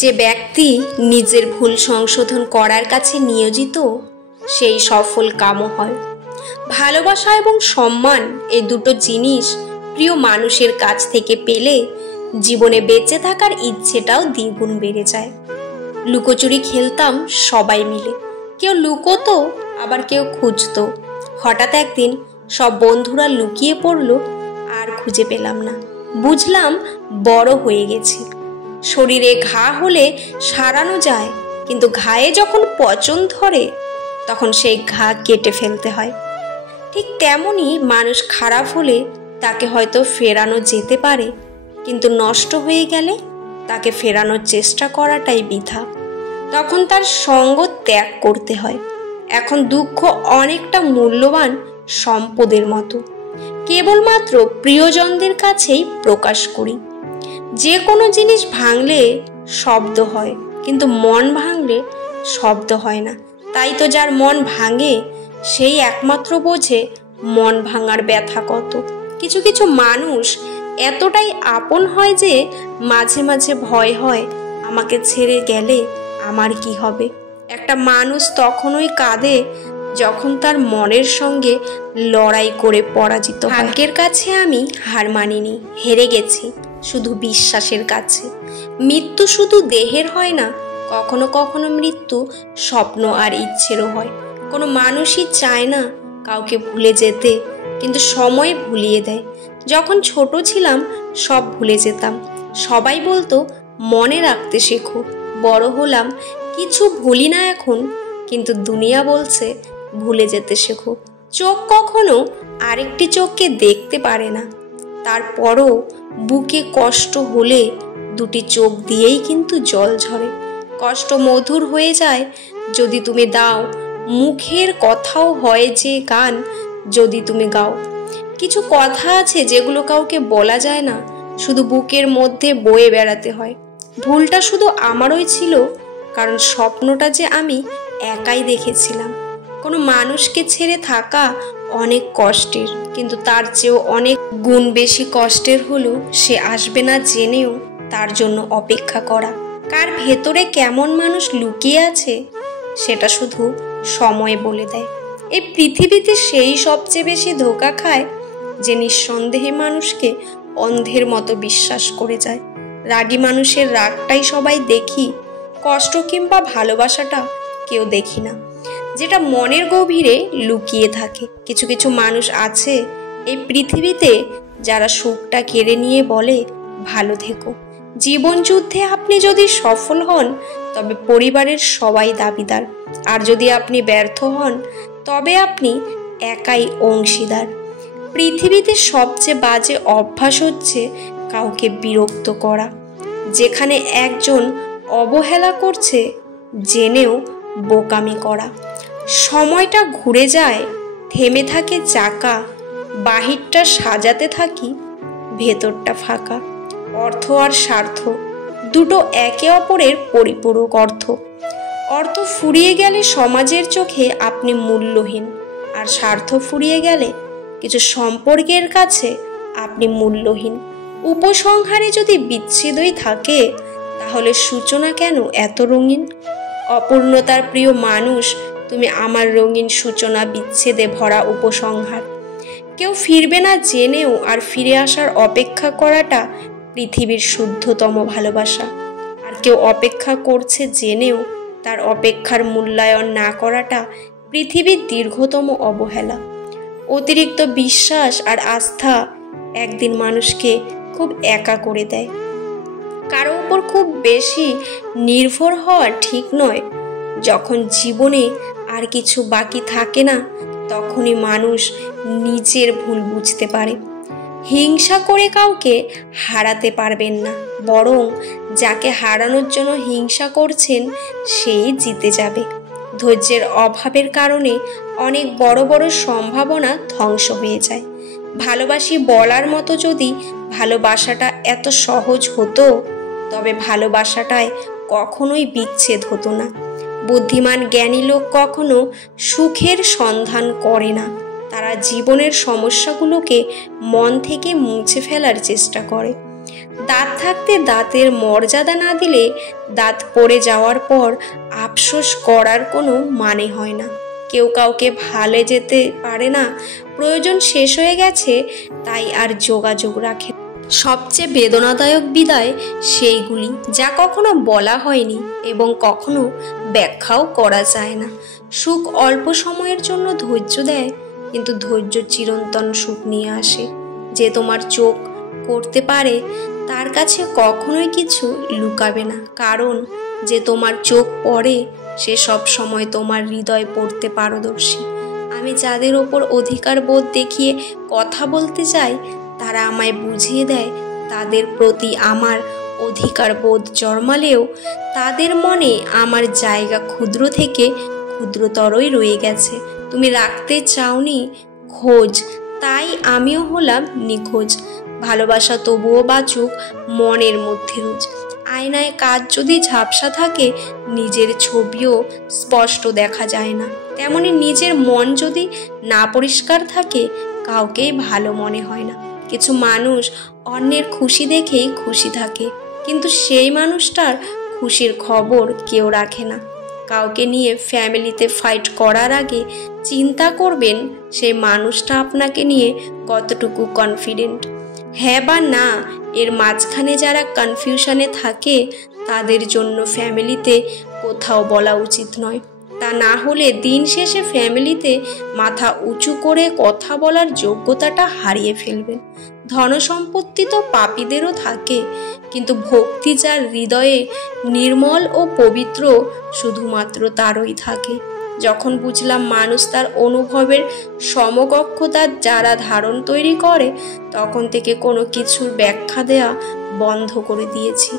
যে ব্যক্তি নিজের ভুল সংশোধন করার কাছে নিয়োজিত সেই সফল কামও হয়। ভালোবাসা এবং সম্মান এই দুটো জিনিস প্রিয় মানুষের কাছ থেকে পেলে জীবনে বেঁচে থাকার ইচ্ছেটাও দ্বিগুণ বেড়ে যায়। লুকোচুরি খেলতাম সবাই মিলে, কেউ লুকোতো আবার কেউ খুঁজতো। হঠাৎ একদিন সব বন্ধুরা লুকিয়ে পড়লো, আর খুঁজে পেলাম না। বুঝলাম বড় হয়ে গেছি। শরীরে ঘা হলে সারানো যায়, কিন্তু ঘায়ে যখন পচন ধরে তখন সেই ঘা কেটে ফেলতে হয়। ঠিক তেমনই মানুষ খারাপ হলে তাকে হয়তো ফেরানো যেতে পারে, কিন্তু নষ্ট হয়ে গেলে তাকে ফেরানোর চেষ্টা করাটাই বৃথা। তখন তার সঙ্গ ত্যাগ করতে হয়। এখন দুঃখ অনেকটা মূল্যবান সম্পদের মতো, কেবলমাত্র প্রিয়জনদের কাছেই প্রকাশ করি। যে কোনো জিনিস ভাঙলে শব্দ হয়, কিন্তু মন ভাঙলে শব্দ হয় না। তাই তো যার মন ভাঙে সেই একমাত্র বোঝে মন ভাঙার ব্যথা কত। কিছু কিছু মানুষ এতটাই আপন হয় যে মাঝে মাঝে ভয় হয় আমাকে ছেড়ে গেলে আমার কি হবে। একটা মানুষ তখনই কাঁদে যখন তার মনের সঙ্গে লড়াই করে পরাজিত হয়। ভাগ্যের কাছে আমি হার মানিনি, হেরে গেছি শুধু বিশ্বাসের কাছে। মৃত্যু শুধু দেহের হয় না, কখনো কখনো মৃত্যু স্বপ্ন আর ইচ্ছেরও হয়। কোনো মানুষই চায় না কাউকে ভুলে যেতে, কিন্তু সময় ভুলিয়ে দেয়। যখন ছোট ছিলাম সব ভুলে যেতাম, সবাই বলতো মনে রাখতে শেখো। বড় হলাম, কিছু ভুলি না এখন, কিন্তু দুনিয়া বলছে ভুলে যেতে শেখো। চোখ কখনো আরেকটি চোখকে দেখতে পারে না, তারপরও বুকে কষ্ট হলে দুটি চোখ দিয়েই কিন্তু জল ঝরে। কষ্ট মধুর হয়ে যায় যদি তুমি দাও, মুখের কথাও হয় যে গান যদি তুমি গাও। কিছু কথা আছে যেগুলো কাউকে বলা যায় না, শুধু বুকের মধ্যে বয়ে বেড়াতে হয়। ভুলটা শুধু আমারই ছিল, কারণ স্বপ্নটা যে আমি একাই দেখেছিলাম। কোনো মানুষকে ছেড়ে থাকা অনেক কষ্টের, কিন্তু তার চেয়েও অনেক গুণ বেশি কষ্টের হলো সে আসবে না জেনেও তার জন্য অপেক্ষা করা। কার ভেতরে কেমন মানুষ লুকিয়ে আছে সেটা শুধু সময় বলে দেয়। এই পৃথিবীতে সেই সবচেয়ে বেশি ধোঁকা খায় যে নিঃসন্দেহে মানুষকে অন্ধের মতো বিশ্বাস করে যায়। রাগী মানুষের রাগটাই সবাই দেখি, কষ্ট কিংবা ভালোবাসাটা কেউ দেখি না, যেটা মনের গভীরে লুকিয়ে থাকে। কিছু কিছু মানুষ আছে এই পৃথিবীতে যারা সুখটা কেড়ে নিয়ে বলে ভালো থেকো। জীবন যুদ্ধে আপনি যদি সফল হন তবে পরিবারের সবাই দাবিদার, আর যদি আপনি ব্যর্থ হন তবে আপনি একাই অংশীদার। পৃথিবীতে সবচেয়ে বাজে অভ্যাস হচ্ছে কাউকে বিরক্ত করা, যেখানে একজন অবহেলা করছে জেনেও বোকামি করা। সময়টা ঘুরে যায়, থেমে থাকে চাকা, বাহিরটা সাজাতে থাকি, ভেতরটা ফাঁকা। অর্থ আর স্বার্থ দুটো একে অপরের পরিপূরক। অর্থ ফুরিয়ে গেলে সমাজের চোখে আপনি মূল্যহীন, আর স্বার্থ ফুরিয়ে গেলে কিছু সম্পর্কের কাছে আপনি মূল্যহীন। উপসংহারে যদি বিচ্ছেদই থাকে তাহলে সূচনা কেন এত রঙিন? অপূর্ণতার প্রিয় মানুষ, তুমি আমার রঙিন সূচনা বিচ্ছেদে ভরা উপসংহার। কেউ ফিরবে না জেনেও আর ফিরে আসার অপেক্ষা করাটা পৃথিবীর শুদ্ধতম ভালোবাসা। আর কেউ অপেক্ষা করছে জেনেও তার অপেক্ষার মূল্যায়ন না করাটা পৃথিবীর দীর্ঘতম অবহেলা। অতিরিক্ত বিশ্বাস আর আস্থা একদিন মানুষকে খুব একা করে দেয়। কারো উপর খুব বেশি নির্ভর হওয়া ঠিক নয়। যখন জীবনে আর কিছু বাকি থাকে না তখনই মানুষ নিজের ভুল বুঝতে পারে। হিংসা করে কাউকে হারাতে পারবেন না, বরং যাকে হারানোর জন্য হিংসা করছেন সেই জিতে যাবে। ধৈর্যের অভাবের কারণে অনেক বড় বড় সম্ভাবনা ধ্বংস হয়ে যায়। ভালোবাসি বলার মতো যদি ভালোবাসাটা এত সহজ হতো তবে ভালোবাসাটায় কখনোই বিচ্ছেদ হতো না। বুদ্ধিমান জ্ঞানী লোক কখনো সুখের সন্ধান করে না, তারা জীবনের সমস্যাগুলোকে মন থেকে মুছে ফেলার চেষ্টা করে। দাঁত থাকতে দাঁতের মর্যাদা না দিলে দাঁত পড়ে যাওয়ার পর আফসোস করার কোনো মানে হয় না। কেউ কাউকে ভালে যেতে পারে না, প্রয়োজন শেষ হয়ে গেছে তাই আর যোগাযোগ রাখে। সবচেয়ে বেদনাদায়ক বিদায় সেইগুলি যা কখনো বলা হয়নি এবং কখনো ব্যাখ্যাও করা যায় না। সুখ অল্প সময়ের জন্য ধৈর্য দেয়, কিন্তু ধৈর্য চিরন্তন সুখ নিয়ে আসে। যে তোমার চোখ করতে পারে তার কাছে কখনোই কিছু লুকাবে না, কারণ যে তোমার চোখ পড়ে সে সব সময় তোমার হৃদয় পড়তে পারদর্শী। আমি যাদের ওপর অধিকার বোধ দেখিয়ে কথা বলতে চাই তারা আমায় বুঝিয়ে দেয় তাদের প্রতি আমার অধিকার বোধ জন্মালেও তাদের মনে আমার জায়গা ক্ষুদ্র থেকে ক্ষুদ্রতরই রয়ে গেছে। তুমি রাখতে চাওনি খোঁজ, তাই আমিও হলাম নিখোঁজ। ভালোবাসা তবুও বাঁচুক মনের মধ্যে রোজ। আয়নায় কাজ যদি ঝাপসা থাকে নিজের ছবিও স্পষ্ট দেখা যায় না, তেমনি নিজের মন যদি না পরিষ্কার থাকে কাউকেই ভালো মনে হয় না। কিছু মানুষ অন্যের খুশি দেখেই খুশি থাকে, কিন্তু সেই মানুষটার খুশির খবর কেউ রাখে না। কাউকে নিয়ে ফ্যামিলিতে ফাইট করার আগে চিন্তা করবেন সেই মানুষটা আপনাকে নিয়ে কতটুকু কনফিডেন্ট। হ্যাঁ বা না এর মাঝখানে যারা কনফিউশনে থাকে তাদের জন্য ফ্যামিলিতে কোথাও বলা উচিত নয়। তা না হলে দিন শেষে ফ্যামিলিতে মাথা উঁচু করে কথা বলার যোগ্যতাটা হারিয়ে ফেলবেন। ধনসম্পত্তি তো পাপীদেরও থাকে, কিন্তু ভক্তি যার হৃদয়ে নির্মল ও পবিত্র শুধুমাত্র তারই থাকে। যখন বুঝলাম মানুষ তার অনুভবের সমকক্ষতা যারা ধারণ তৈরি করে, তখন থেকে কোনো কিছুর ব্যাখ্যা দেয়া বন্ধ করে দিয়েছি।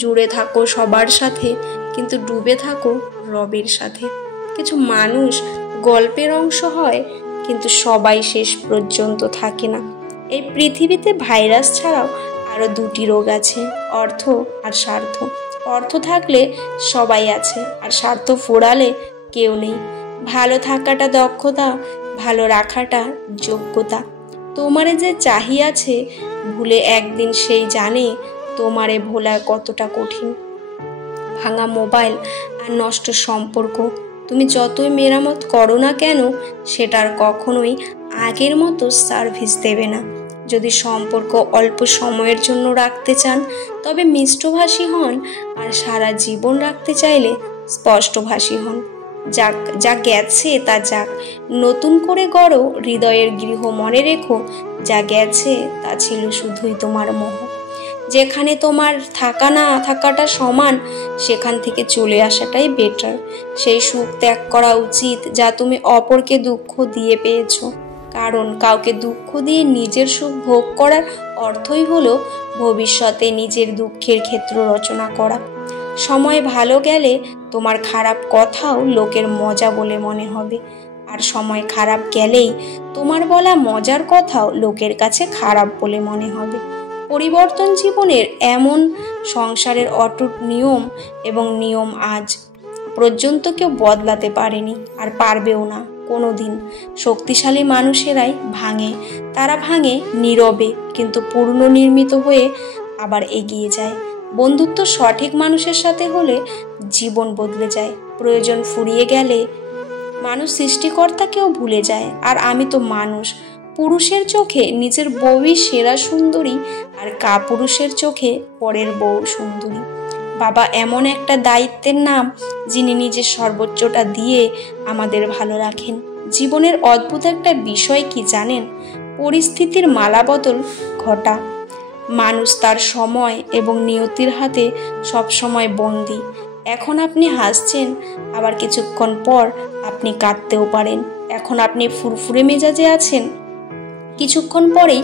জুড়ে থাকো সবার সাথে, কিন্তু ডুবে থাকো রবের সাথে। কিছু মানুষ গল্পের অংশ হয়, কিন্তু সবাই শেষ পর্যন্ত থাকে না। এই পৃথিবীতে ভাইরাস ছাড়াও আরও দুটি রোগ আছে, অর্থ আর স্বার্থ। অর্থ থাকলে সবাই আছে, আর স্বার্থ ফোড়ালে কেউ নেই। ভালো থাকাটা দক্ষতা, ভালো রাখাটা যোগ্যতা। তোমারে যে চাহিয়াছে ভুলে একদিন সেই জানে তোমারে ভোলা কতটা কঠিন। ভাঙা মোবাইল আর নষ্ট সম্পর্ক তুমি যতই মেরামত করো না কেন সেটার কখনোই আগের মতো সার্ভিস দেবে না। যদি সম্পর্ক অল্প সময়ের জন্য রাখতে চান তবে মিষ্টভাষী হন, আর সারা জীবন রাখতে চাইলে স্পষ্টভাষী হন। যা গেছে তা যাক, নতুন করে গড়ো হৃদয়ের গৃহ। মনে রেখো যা গেছে তা ছিল শুধুই তোমার মোহ। যেখানে তোমার থাকা না থাকাটা সমান সেখান থেকে চলে আসাটাই বেটার। সেই সুখ ত্যাগ করা উচিত যা তুমি অপরকে দুঃখ দিয়ে পেয়েছো, কারণ কাউকে দুঃখ দিয়ে নিজের সুখ ভোগ করার অর্থই হলো ভবিষ্যতে নিজের দুঃখের ক্ষেত্র রচনা করা। সময় ভালো গেলে তোমার খারাপ কথাও লোকের মজা বলে মনে হবে, আর সময় খারাপ গেলেই তোমার বলা মজার কথাও লোকের কাছে খারাপ বলে মনে হবে। পরিবর্তন জীবনের এমন সংসারের অটুট নিয়ম, এবং নিয়ম আজ পর্যন্ত কেউ বদলাতে পারেনি আর পারবেও না কোনোদিন। শক্তিশালী মানুষেরাই ভাঙে, তারা ভাঙে নীরবে কিন্তু পুনর্নির্মিত হয়ে আবার এগিয়ে যায়। বন্ধুত্ব সঠিক মানুষের সাথে হলে জীবন বদলে যায়। প্রয়োজন ফুরিয়ে গেলে মানুষ সৃষ্টিকর্তাকেও ভুলে যায়। আর আমি তো মানুষ, পুরুষের চোখে নিজের বউই সেরা সুন্দরী, আর কাপুরুষের চোখে পরের বউ সুন্দরী। বাবা এমন একটা দায়িত্বের নাম যিনি নিজের সর্বোচ্চটা দিয়ে আমাদের ভালো রাখেন। জীবনের অদ্ভুত একটা বিষয় কি জানেন? পরিস্থিতির মালাবদল ঘটা। মানুষ তার সময় এবং নিয়তির হাতে সবসময় বন্দী। এখন আপনি হাসছেন, আবার কিছুক্ষণ পর আপনি কাঁদতেও পারেন। এখন আপনি ফুরফুরে মেজাজে আছেন, কিছুক্ষণ পরেই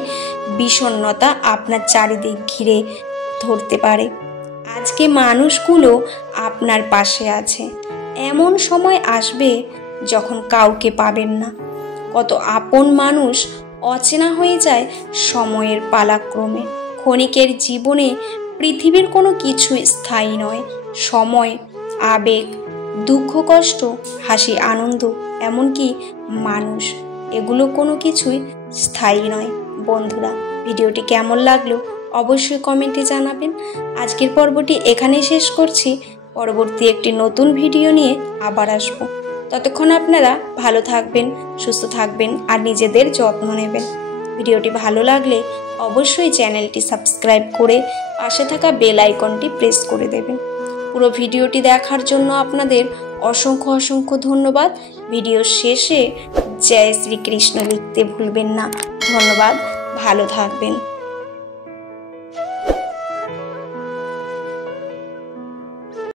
বিষণ্ণতা আপনার চারিদিক ঘিরে ধরতে পারে। আজকে মানুষগুলো আপনার পাশে আছে, এমন সময় আসবে যখন কাউকে পাবেন না। কত আপন মানুষ অচেনা হয়ে যায় সময়ের পালাক্রমে। ক্ষণিকের জীবনে পৃথিবীর কোনো কিছুই স্থায়ী নয়। সময়, আবেগ, দুঃখ কষ্ট, হাসি আনন্দ, এমনকি মানুষ, এগুলো কোনো কিছুই স্থায়ী নয়। বন্ধুরা, ভিডিওটি কেমন লাগলো অবশ্যই কমেন্টে জানাবেন। আজকের পর্বটি এখানেই শেষ করছি। পরবর্তী একটি নতুন ভিডিও নিয়ে আবার আসব। ততক্ষণ আপনারা ভালো থাকবেন, সুস্থ থাকবেন আর নিজেদের যত্ন নেবেন। ভিডিওটি ভালো লাগলে অবশ্যই চ্যানেলটি সাবস্ক্রাইব করে পাশে থাকা বেল আইকনটি প্রেস করে দেবেন। পুরো ভিডিওটি দেখার জন্য আপনাদের অসংখ্য অসংখ্য ধন্যবাদ। ভিডিওর শেষে জয় শ্রীকৃষ্ণ লিখতে ভুলবেন না। ধন্যবাদ, ভালো থাকবেন।